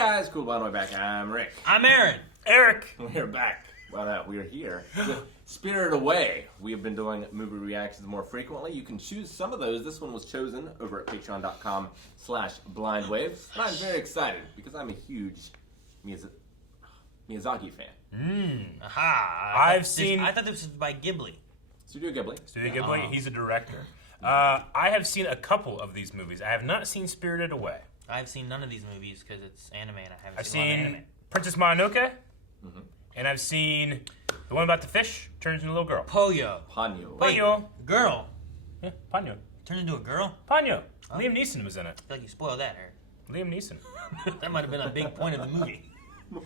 guys, cool by the way back. I'm Rick. I'm Aaron. Eric. We're back. Well, we're here. Spirited Away. We have been doing movie reactions more frequently. You can choose some of those. This one was chosen over at patreon.com/blindwaves. And I'm very excited because I'm a huge Miyazaki fan. Aha. I thought this was by Ghibli. Studio Ghibli. Studio Ghibli, he's a director. I have seen a couple of these movies. I have not seen Spirited Away. I've seen none of these movies because it's anime and I haven't I've seen a lot of seen anime. Princess Mononoke, and I've seen the one about the fish turns into a little girl. Ponyo. Ponyo. Ponyo. Girl. Yeah, Ponyo. Turned into a girl? Ponyo. Liam Neeson was in it. I feel like you spoiled that, Aaron. Liam Neeson. That might have been a big point of the movie. I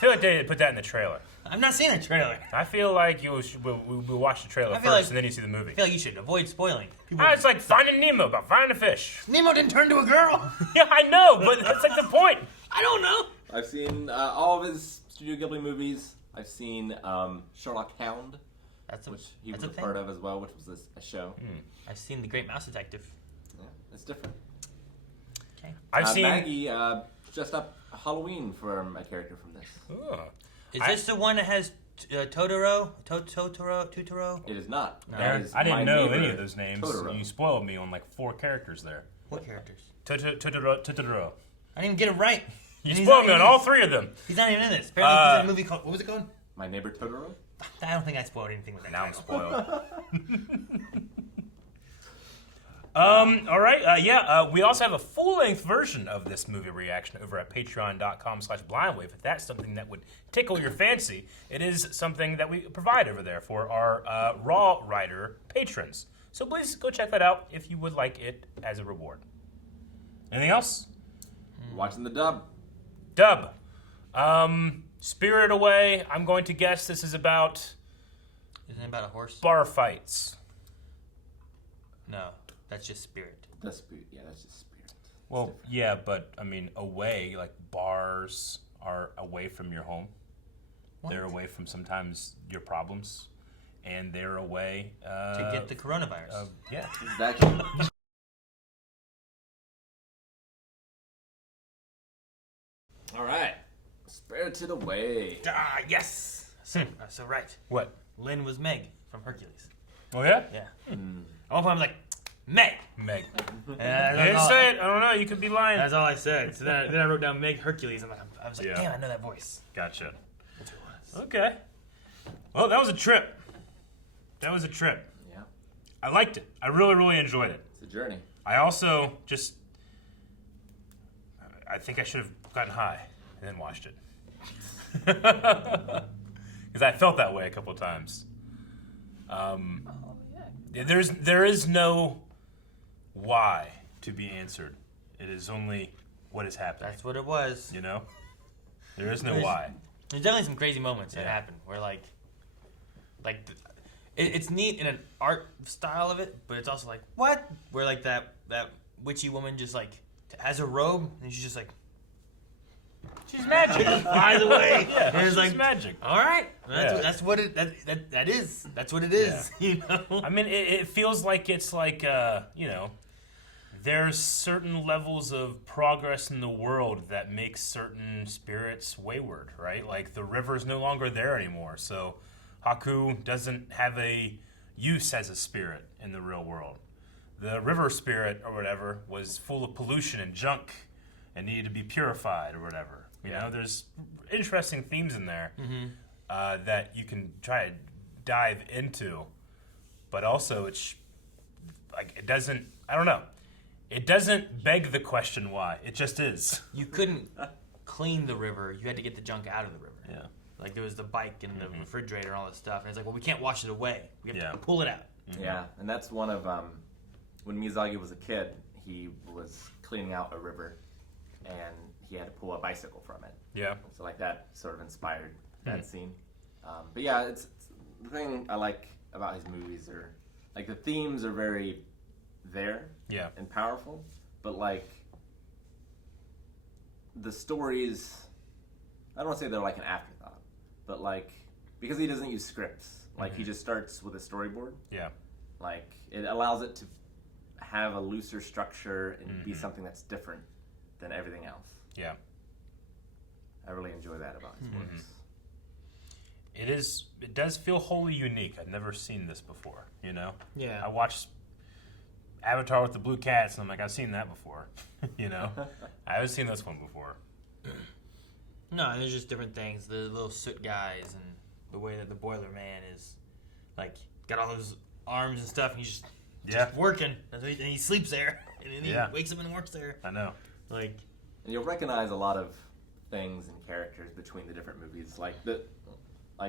feel like they put that in the trailer. I've not seen a trailer. I feel like we'll watch the trailer I first, feel like- and then you see the movie. I feel like you should avoid spoiling. It's like Finding Nemo about finding a fish. Nemo didn't turn into a girl. Yeah, I know, but that's like the point. I don't know. I've seen all of his Studio Ghibli movies. I've seen Sherlock Hound, which he was a thing. part of as well, which was a show. I've seen The Great Mouse Detective. Yeah, it's different. Okay. I've seen. Maggie dressed up Halloween for a character from this. Ugh. Is this the one that has Totoro? Totoro? It is not. No. That is I My didn't know Neighbor any of those names. Totoro. You spoiled me on like 4 characters there. What characters? Totoro. I didn't even get it right. You And he's spoiled not me on even- all 3 of them. He's not even in this. Apparently he's in a movie called, what was it called? My Neighbor Totoro? I don't think I spoiled anything with that. Now I'm title. spoiled. All right. We also have a full-length version of this movie reaction over at patreon.com/blindwave. If that's something that would tickle your fancy, it is something that we provide over there for our Raw Rider patrons. So please go check that out if you would like it as a reward. Anything else? Watching the dub. Dub. Spirited Away. I'm going to guess this is about Isn't it about a horse? bar fights. No, that's just Spirit. That's just Spirit. Well, yeah, but I mean, away, like bars are away from your home. What? They're away from sometimes your problems, and they're away To get the coronavirus. yeah. Exactly. All right. Spirited Away. Ah, yes. So right. What? Lynn was Meg from Hercules. Oh yeah, Yeah. At one point I was like, Meg. Meg. And You that's didn't all- say it. I don't know. You could be lying. That's all I said. So then I wrote down Meg Hercules. And I was like, Yeah. damn, I know that voice. Gotcha. That's who it was. Okay. Well, that was a trip. That was a trip. Yeah. I liked it. I really, really enjoyed it. It's a journey. I also just, I think I should have gotten high and then watched it. Because I felt that way a couple of times. There is no why to be answered. It is only what is happening. That's what it was. You know? There is no There's- why. There's definitely some crazy moments that Yeah. happen where it's neat in an art style of it, but it's also like, what? Where like that witchy woman just like has a robe and she's just like, She's magic. flies away. Yeah, And it's like, she's magic. all right, Yeah. that's what it is. That's what it is. You know. I mean, it feels like it's like, there's certain levels of progress in the world that make certain spirits wayward, right? Like the river's no longer there anymore, so Haku doesn't have a use as a spirit in the real world. The river spirit or whatever was full of pollution and junk and needed to be purified or whatever. You know, there's interesting themes in there that you can try to dive into, but also it's like it doesn't. I don't know. It doesn't beg the question why. It just is. You couldn't clean the river. You had to get the junk out of the river. Yeah. Like there was the bike and the refrigerator and all this stuff, and it's like, well, we can't wash it away. We have Yeah. to pull it out. Yeah, and that's one of when Miyazaki was a kid, he was cleaning out a river, and he had to pull a bicycle from it. Yeah. So like that sort of inspired that scene. But yeah, it's the thing I like about his movies are like the themes are very there Yeah. and powerful, but like the stories, I don't want to say they're like an afterthought, but like because he doesn't use scripts, like he just starts with a storyboard. Yeah. Like it allows it to have a looser structure and be something that's different than everything else. Yeah. I really enjoy that about his works. It does feel wholly unique. I've never seen this before, you know? Yeah. I watched Avatar with the blue cats, and I'm like, I've seen that before, you know? I haven't seen this one before. No, there's just different things. The little soot guys and the way that the Boiler Man is, like, got all those arms and stuff, and he's just working. And he sleeps there, and then he wakes up and works there. I know. Like, and you'll recognize a lot of things and characters between the different movies.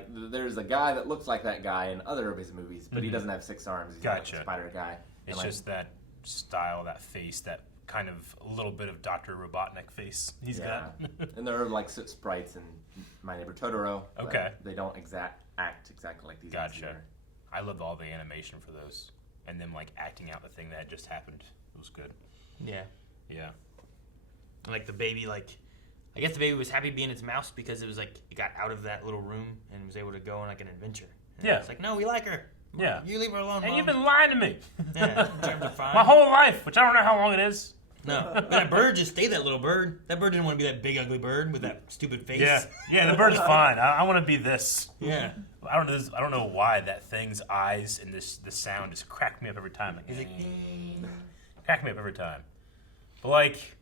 There's a guy that looks like that guy in other of his movies, but he doesn't have 6 arms. He's not like a spider guy. It's just that style, that face, that kind of a little bit of Dr. Robotnik face he's got. And there are like soot sprites in My Neighbor Totoro. Okay. They don't act exactly like these. Gotcha. I loved all the animation for those. And them like acting out the thing that had just happened. It was good. yeah. Yeah. Like the baby, I guess the baby was happy being its mouse because it was like, it got out of that little room and was able to go on like an adventure. And it's like, no, we like her. Yeah. You leave her alone, And Mom. you've been lying to me. Yeah, in terms of fine. My whole life, which I don't know how long it is. No, but that bird just stayed that little bird. That bird didn't want to be that big ugly bird with that stupid face. Yeah, the bird's fine. I want to be this. Yeah. I don't know why that thing's eyes and the sound just cracked me up every time. He's like, cracked me up every time. But like,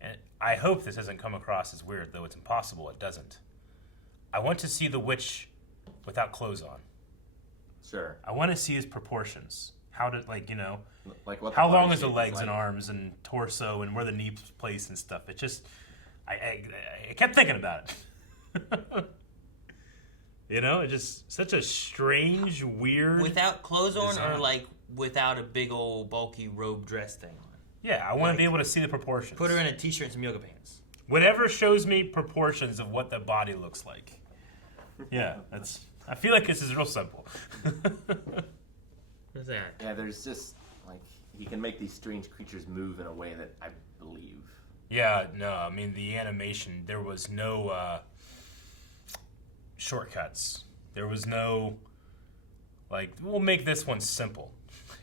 and I hope this doesn't come across as weird, though it's impossible. It doesn't. I want to see the witch without clothes on. Sure. I want to see his proportions. How did Like what? How long is the legs and arms and torso and where the knees placed and stuff? It just, I kept thinking about it. It's just such a strange, weird. without clothes on design. or like without a big old bulky robe dress thing on? Yeah, I want to be able to see the proportions. Put her in a t-shirt and some yoga pants. Whatever shows me proportions of what the body looks like. Yeah, I feel like this is real simple. What's that? Yeah, there's just like he can make these strange creatures move in a way that I believe. Yeah, no, I mean the animation. There was no shortcuts. There was no we'll make this one simple.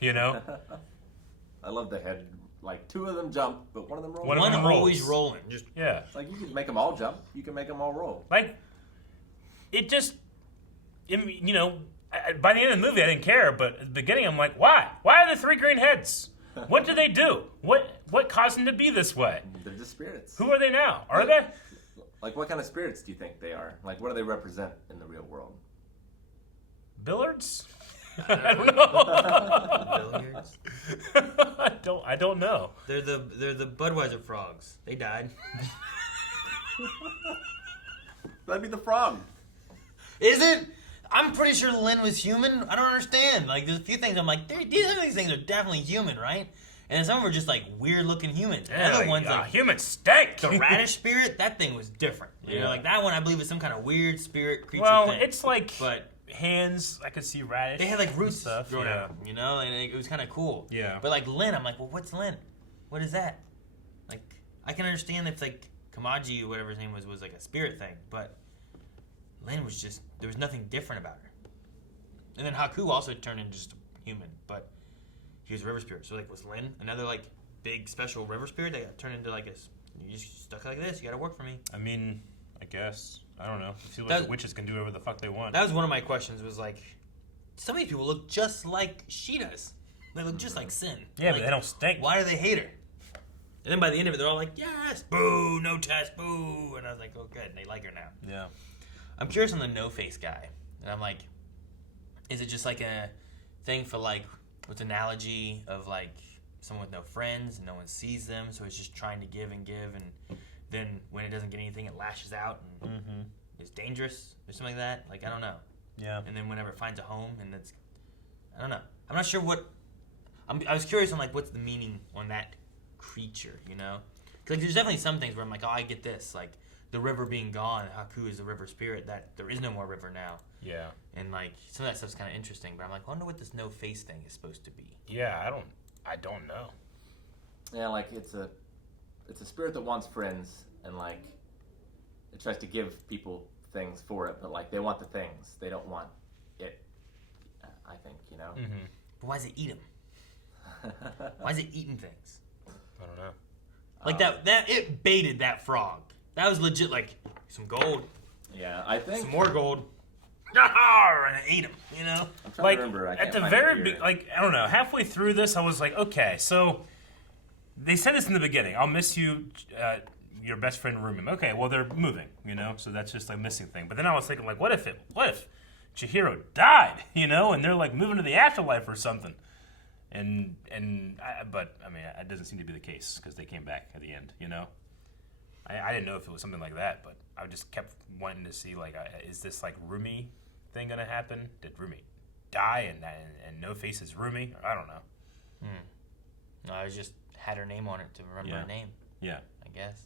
I love the head. Like 2 of them jump, but one of them rolls. One of them always rolls. rolling. Just It's like you can make them all jump. You can make them all roll. Like it just, by the end of the movie I didn't care, but at the beginning I'm like, why? Why are there 3 green heads? What do they do? What caused them to be this way? They're just spirits. Who are they now? Are they? Like what kind of spirits do you think they are? Like what do they represent in the real world? Billiards? I don't know. billiards. I don't know. They're the Budweiser frogs. They died. That'd be the frog. Is it? I'm pretty sure Lynn was human. I don't understand. Like, there's a few things I'm like, these things are definitely human, right? And some were just like weird looking humans. Yeah, Other ones like human steak. the radish spirit. That thing was different. You know, like that one I believe is some kind of weird spirit creature. Well, thing. it's like but hands. I could see radish. they had like roots stuff. growing out, and it was kind of cool. Yeah. But like Lynn, I'm like, well, what's Lynn? What is that? Like, I can understand if like Kamaji or whatever his name was like a spirit thing, but Lynn was just there was nothing different about her. And then Haku also turned into just a human, but he was a river spirit. So like, was Lynn another like big special river spirit that got turned into like you just stuck like this? You got to work for me. I mean, I guess. I don't know. I feel like the witches can do whatever the fuck they want. That was one of my questions. Was like, some of these people look just like she does. They look just like Sin. Yeah, like, but they don't stink. Why do they hate her? And then by the end of it, they're all like, yes, boo, no test, boo. And I was like, oh, good. And they like her now. Yeah. I'm curious on the no-face guy. And I'm like, is it just like a thing for like, what's analogy of like someone with no friends and no one sees them, so it's just trying to give, and then when it doesn't get anything, it lashes out and it's dangerous or something like that. Like, I don't know. Yeah. And then whenever it finds a home, and that's, I don't know. I'm not sure what. I was curious on like what's the meaning on that creature, you know? Because like, there's definitely some things where I'm like, oh, I get this. Like the river being gone, Haku is the river spirit. That there is no more river now. Yeah. And like some of that stuff's kind of interesting, but I'm like, I wonder what this no face thing is supposed to be. Yeah, I don't know. Yeah, like it's a spirit that wants friends, and like it tries to give people things for it, but like they want the things, they don't want it. I think, you know. Mm-hmm. But why does it eat them? Why is it eating things? I don't know. Like that it baited that frog. That was legit, like, some gold, Yeah, I think some more gold. And I ate them, you know? I'm trying Like to remember. I at can't the find very it here. like I don't know, halfway through this, I was like, okay, so they said this in the beginning. I'll miss you, your best friend rooming. Okay, well they're moving, you know, so that's just a missing thing. But then I was thinking, like, what if Chihiro died, you know, and they're like moving to the afterlife or something? But I mean, it doesn't seem to be the case because they came back at the end, you know. I didn't know if it was something like that, but I just kept wanting to see, like, is this like Rumi thing gonna happen? Did Rumi die and No Face is Rumi? I don't know. No, I just had her name on it to remember her name, Yeah. I guess.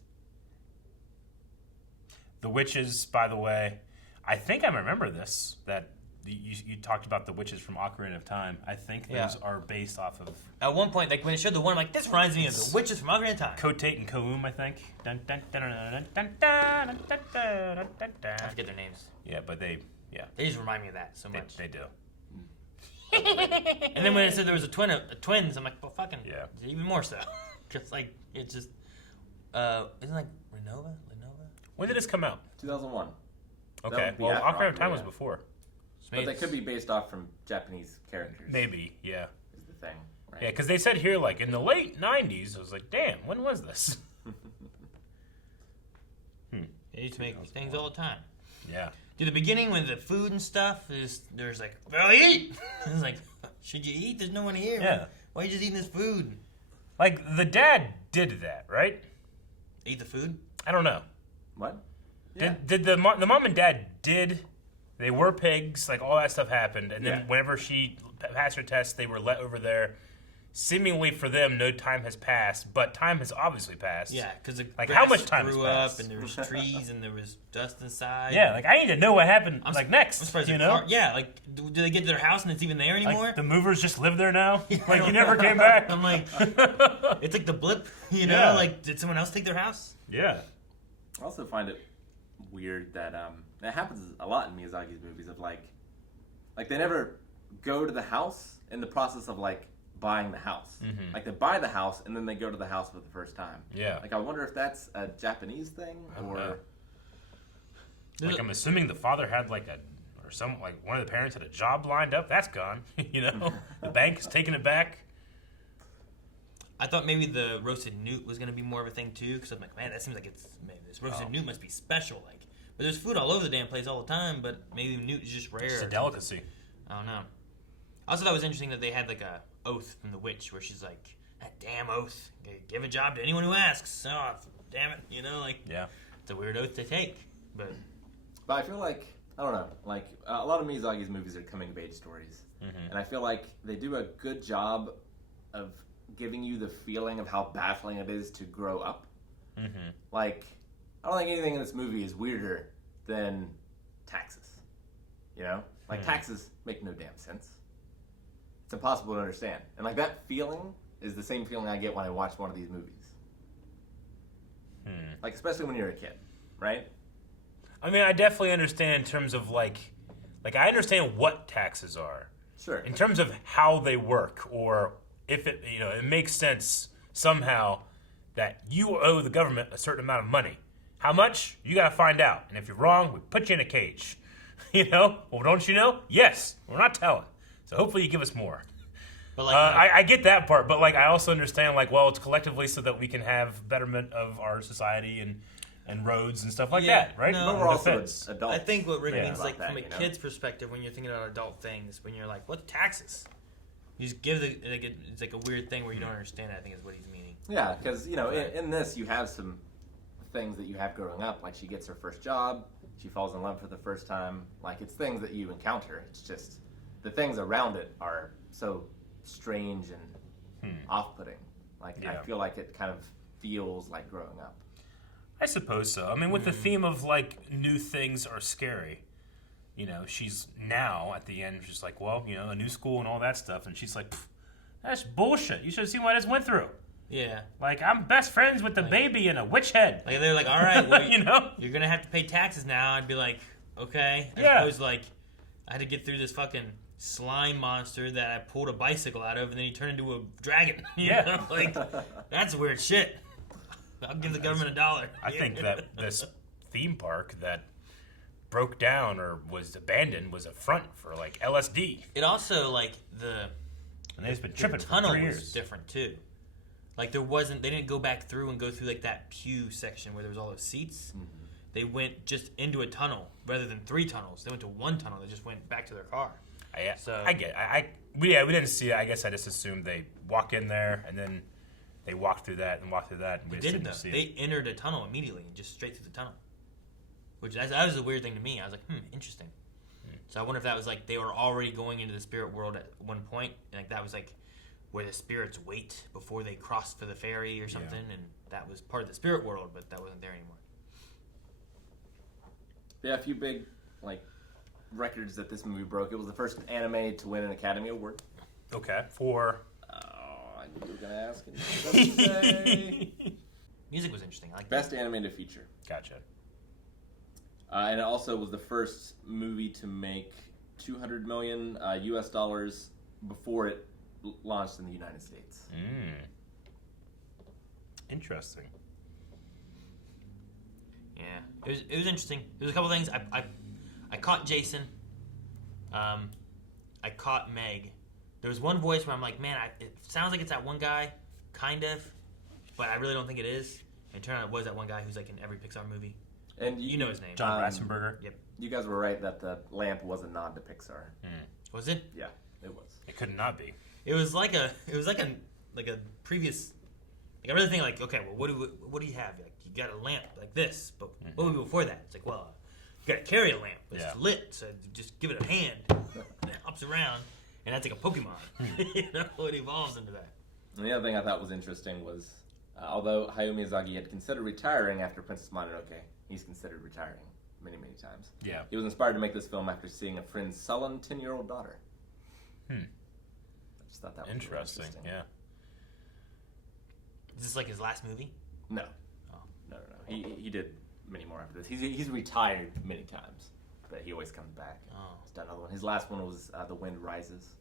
The witches, by the way, I think I remember this, that you talked about the witches from Ocarina of Time. I think those are based off of At one point, like when it showed the one, I'm like, this reminds me of the witches from Ocarina of Time. Kotate and Koum, I think. Dun, dun, dun, dun, dun, dun, dun, dun, dun, dun, dun, I dun. forget their names. Yeah, but they They just remind me of that so much. they do. And then when it said there was a twins, I'm like, well, fucking, Yeah. even more so. Because, like, it's just, isn't it like Renova? When did this come out? 2001. Okay, would be well, after Ocarina of Time Ocarina. was before. But they could be based off from Japanese characters. Maybe, yeah. Is the thing, right? Yeah, because they said here, like, in the late 90s, I was like, damn, when was this? They used to make things all the time. Yeah. Dude, the beginning when the food and stuff is, there's like, well, eat! It's like, should you eat? There's no one here. Yeah. Why are you just eating this food? Like, the dad did that, right? Eat the food? I don't know. What? Yeah. Did the mom and dad they were pigs, like all that stuff happened, and then Yeah. whenever she passed her test, they were let over there. Seemingly for them, no time has passed, but time has obviously passed. Yeah, because the Like, grass how much time has grew up passed? and there was trees and there was dust inside. Yeah, like I need to know what happened next. I'm surprised you the know? car, yeah, like, do they get to their house and it's even there anymore? Like the movers just live there now? I Like you don't never know. came back? I'm like, it's like the blip, you know? Yeah. Like, did someone else take their house? Yeah. I also find it weird that that happens a lot in Miyazaki's movies of like they never go to the house in the process of like buying the house. Mhm. Like they buy the house and then they go to the house for the first time. Yeah. Like I wonder if that's a Japanese thing don't or know. Like I'm assuming the father had like one of the parents had a job lined up. That's gone. You know? The bank is taking it back. I thought maybe the roasted newt was going to be more of a thing, too, because I'm like, man, that seems like this roasted newt must be special. Like, but there's food all over the damn place all the time, but maybe newt is just rare. It's a or delicacy. something. I don't know. I also thought it was interesting that they had, like, a oath from the witch where she's like, that damn oath. Give a job to anyone who asks. Oh, damn it. You know, like, Yeah. it's a weird oath to take. But I feel like I don't know, like a lot of Miyazaki's movies are coming of age stories. Mhm. And I feel like they do a good job of giving you the feeling of how baffling it is to grow up. Mm-hmm. Like, I don't think anything in this movie is weirder than taxes. You know? Like, taxes make no damn sense. It's impossible to understand. And, like, that feeling is the same feeling I get when I watch one of these movies. Like, especially when you're a kid, right? I mean, I definitely understand in terms of like I understand what taxes are. Sure. In terms of how they work, or if it makes sense somehow that you owe the government a certain amount of money. How much? You gotta find out. And if you're wrong, we put you in a cage. You know? Well, don't you know? Yes. We're not telling. So hopefully you give us more. But like, I get that part, but like I also understand like, well, it's collectively so that we can have betterment of our society and roads and stuff like Yeah, that, right? no. But And we're also defense. adults. I think what Rick Yeah. means, like, About that, from a you know? kid's perspective, when you're thinking about adult things, when you're like, what taxes? You just give it's like a weird thing where you don't understand it, I think is what he's meaning. Yeah, because, you know, in this, you have some things that you have growing up. Like, she gets her first job. She falls in love for the first time. Like, it's things that you encounter. It's just the things around it are so strange and off-putting. Like, I Yeah. feel like it kind of feels like growing up. I suppose so. I mean, with the theme of like new things are scary, you know, she's now at the end just like, well, you know, a new school and all that stuff, and she's like, that's bullshit. You should have seen what I just went through. Yeah. Like, I'm best friends with the baby and a witch head. Like, they're like, all right, well, You know? you're going to have to pay taxes now. I'd be like, okay. As Yeah. opposed to, like, I had to get through this fucking slime monster that I pulled a bicycle out of, and then he turned into a dragon. You Yeah. know? Like, that's weird shit. I'll give the government $1. I think that this theme park that broke down or was abandoned was a front for like LSD. It also like And they've been tripping the for tunnel 3 was years. different too. Like they didn't go back through and go through like that pew section where there was all those seats. Mm-hmm. They went just into a tunnel rather than 3 tunnels. They went to 1 tunnel. They just went back to their car. I get. We didn't see it. I guess I just assumed they walk in there and then they walk through that and walk through that. And They we just didn't didn't though. see They it. entered a tunnel immediately and just straight through the tunnel. Which that was a weird thing to me. I was like, interesting. So I wonder if that was like they were already going into the spirit world at one point, and like that was like where the spirits wait before they cross for the ferry or something, and that was part of the spirit world, but that wasn't there anymore. Yeah, a few big like records that this movie broke. It was the first anime to win an Academy Award. Okay. For. Oh, I knew you were gonna ask. And it doesn't say. Music was interesting. I like Best animated feature. Gotcha. And it also was the first movie to make $200 million US dollars before it launched in the United States. Interesting. Yeah, it was interesting. There's a couple things I caught Jason. I caught Meg. There was one voice where I'm like, man, it sounds like it's that one guy, kind of, but I really don't think it is. And it turned out it was that one guy who's like in every Pixar movie. And You know his name. John Ratzenberger. Yep. You guys were right that the lamp was a nod to Pixar. Was it? Yeah, it was. It could not be. It was like a previous. Like I really think like, okay, well, what do you have? Like you got a lamp like this, but what would be before that? It's like, well, you got to carry a lamp. It's lit, so you just give it a hand, and it hops around, and that's like a Pokemon. You know, it evolves into that. And the other thing I thought was interesting was, although Hayao Miyazaki had considered retiring after Princess Mononoke, he's considered retiring many, many times. Yeah. He was inspired to make this film after seeing a friend's sullen 10-year-old daughter. I just thought that was really Interesting. Yeah. Is this like his last movie? No. Oh. No. He did many more after this. He's retired many times, but he always comes back. Oh. He's done another one. His last one was The Wind Rises,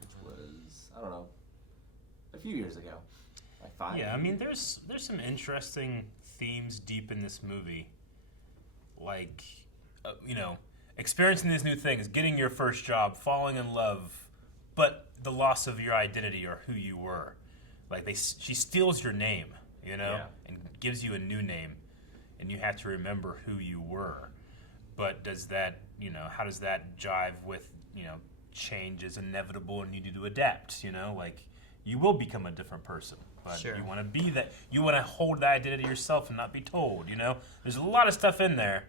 which was, I don't know, a few years ago. Like 5. Yeah, I mean, there's some interesting themes deep in this movie, like experiencing these new things, getting your first job, falling in love, but the loss of your identity or who you were. Like she steals your name, and gives you a new name, and you have to remember who you were. But does that, how does that jive with, change is inevitable and you need to adapt? Like you will become a different person. But Sure. You want to be that. You want to hold that identity yourself and not be told. There's a lot of stuff in there,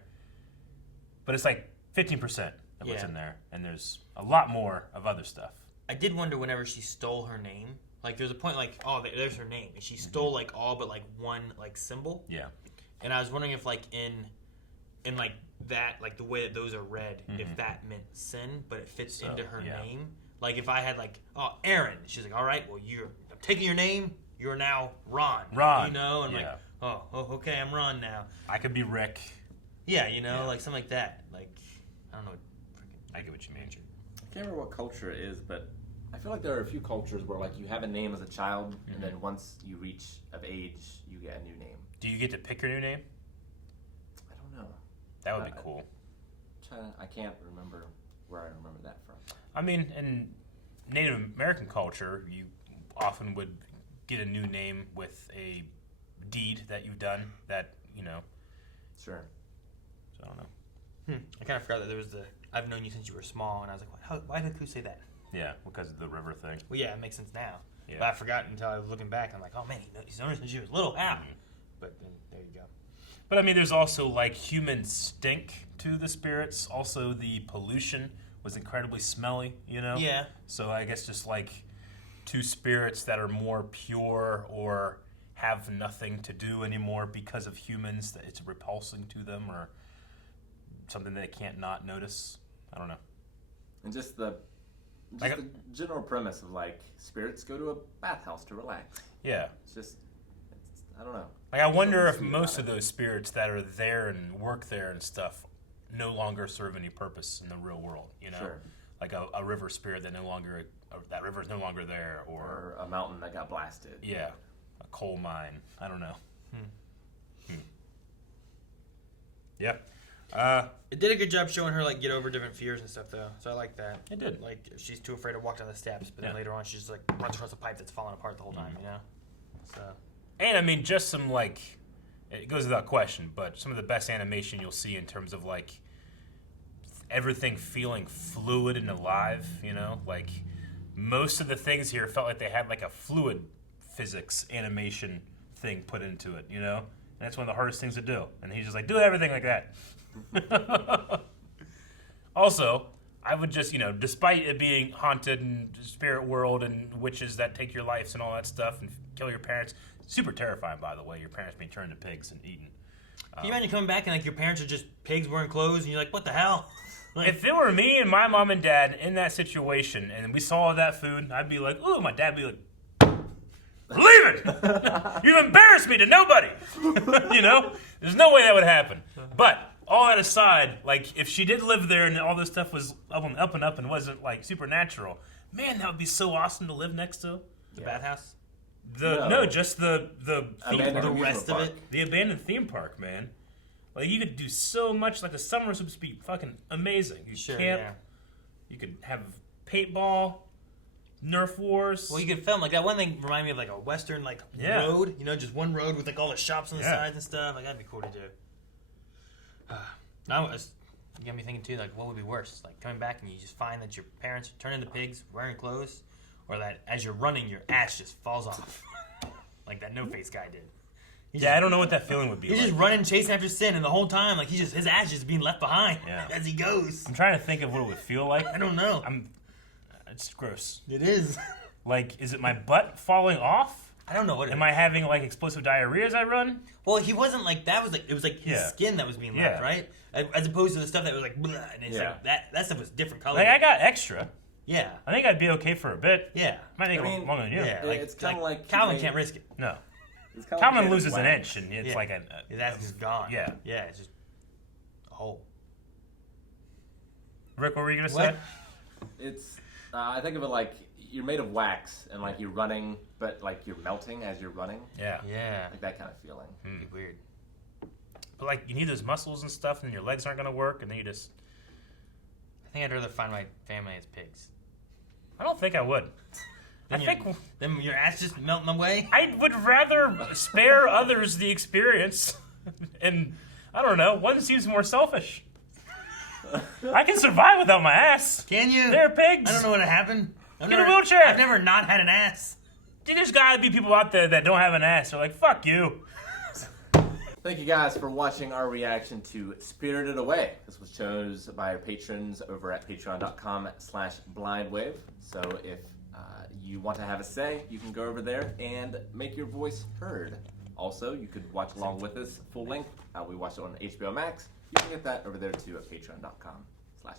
but it's like 15% of what's in there, and there's a lot more of other stuff. I did wonder whenever she stole her name. Like there's a point like, oh, there's her name, and she stole like all but like one like symbol. Yeah. And I was wondering if like in like that, like the way that those are read, if that meant sin, but it fits into her name. Like if I had like, oh, Aaron, she's like, all right, well, I'm taking your name. You're now Ron. Ron. And like, oh, okay, I'm Ron now. I could be Rick. Yeah, like something like that. Like, I don't know. I get what you mean. I can't remember what culture it is, but I feel like there are a few cultures where like you have a name as a child, and then once you reach of age, you get a new name. Do you get to pick your new name? I don't know. That would be cool. I can't remember where I remember that from. I mean, in Native American culture, you often would get a new name with a deed that you've done that, Sure. So I don't know. I kind of forgot that there was I've known you since you were small, and I was like, why did Ku say that? Yeah, because of the river thing. Well, yeah, it makes sense now. Yeah. But I forgot until I was looking back. I'm like, oh man, he's known her since she was little. How? But then there you go. But I mean, there's also like human stink to the spirits. Also, the pollution was incredibly smelly, Yeah. So I guess just like two spirits that are more pure or have nothing to do anymore because of humans, that it's repulsing to them or something they can't not notice. I don't know. And just the general premise of like spirits go to a bathhouse to relax. Yeah. I don't know. Like I wonder if sweet most about of those spirits that are there and work there and stuff no longer serve any purpose in the real world, Sure. Like a river spirit that that river is no longer there, or Or a mountain that got blasted. a coal mine. I don't know. Yeah. It did a good job showing her like get over different fears and stuff though, so I like that. It did. Like she's too afraid to walk down the steps, but then later on she's like runs across a pipe that's falling apart the whole time, you know. So. And I mean, just some like, it goes without question, but some of the best animation you'll see in terms of like everything feeling fluid and alive. You know, like most of the things here felt like they had like a fluid physics animation thing put into it. You know, and that's one of the hardest things to do. And he's just like, do everything like that. Also, I would just, despite it being haunted and spirit world and witches that take your lives and all that stuff and kill your parents, super terrifying, by the way, your parents being turned to pigs and eaten. Can you imagine coming back and like your parents are just pigs wearing clothes and you're like, what the hell? Like, if it were me and my mom and dad in that situation and we saw that food, I'd be like, ooh, my dad would be like, leave it! You've embarrassed me to nobody! There's no way that would happen. But all that aside, like if she did live there and all this stuff was up and up and wasn't like supernatural, man, that would be so awesome to live next to. the bathhouse? Just the rest of it. The abandoned theme park, man. Like you could do so much. Like the summers would be fucking amazing. You could camp. Yeah. You could have paintball, Nerf wars. Well, you could film like that one thing. Reminded me of like a western road. Just one road with like all the shops on the sides and stuff. Like that'd be cool to do. You got me thinking too. Like, what would be worse? Like coming back and you just find that your parents turn into pigs wearing clothes, or that as you're running, your ass just falls off, like that No Face guy did. I don't know what that feeling would be. He's just running, chasing after sin, and the whole time, like his ass is being left behind as he goes. I'm trying to think of what it would feel like. I don't know. It's gross. It is. Like, is it my butt falling off? I don't know what. Am I having like explosive diarrhea as I run? Well, he wasn't like that. It was like his skin that was being left, right? As opposed to the stuff that was like, blah, and it's like that stuff was different color. Like I got extra. Yeah. I think I'd be okay for a bit. Yeah. Might take longer than you. Yeah. Like, it's kind of like Calvin can't risk it. No. Calvin loses an inch, and it's like his ass is gone. Yeah. Yeah. It's just a hole. Rick, what were you gonna say? It's I think of it like you're made of wax, and like you're running, but like you're melting as you're running. Yeah. Yeah. Like that kind of feeling. It'd be weird. But like you need those muscles and stuff, and your legs aren't gonna work, and then you just. I think I'd rather find my family as pigs. I don't think I would. Then your ass just melting away. I would rather spare others the experience, and I don't know. One seems more selfish. I can survive without my ass. Can you? They're pigs. I don't know what happened. Get a wheelchair. I've never not had an ass. There's gotta be people out there that don't have an ass. They're like, fuck you. Thank you guys for watching our reaction to Spirited Away. This was chosen by our patrons over at patreon.com/blindwave. So if you want to have a say, you can go over there and make your voice heard. Also, you could watch along with us full length. We watched it on HBO Max. You can get that over there too at patreon.com/blindwave.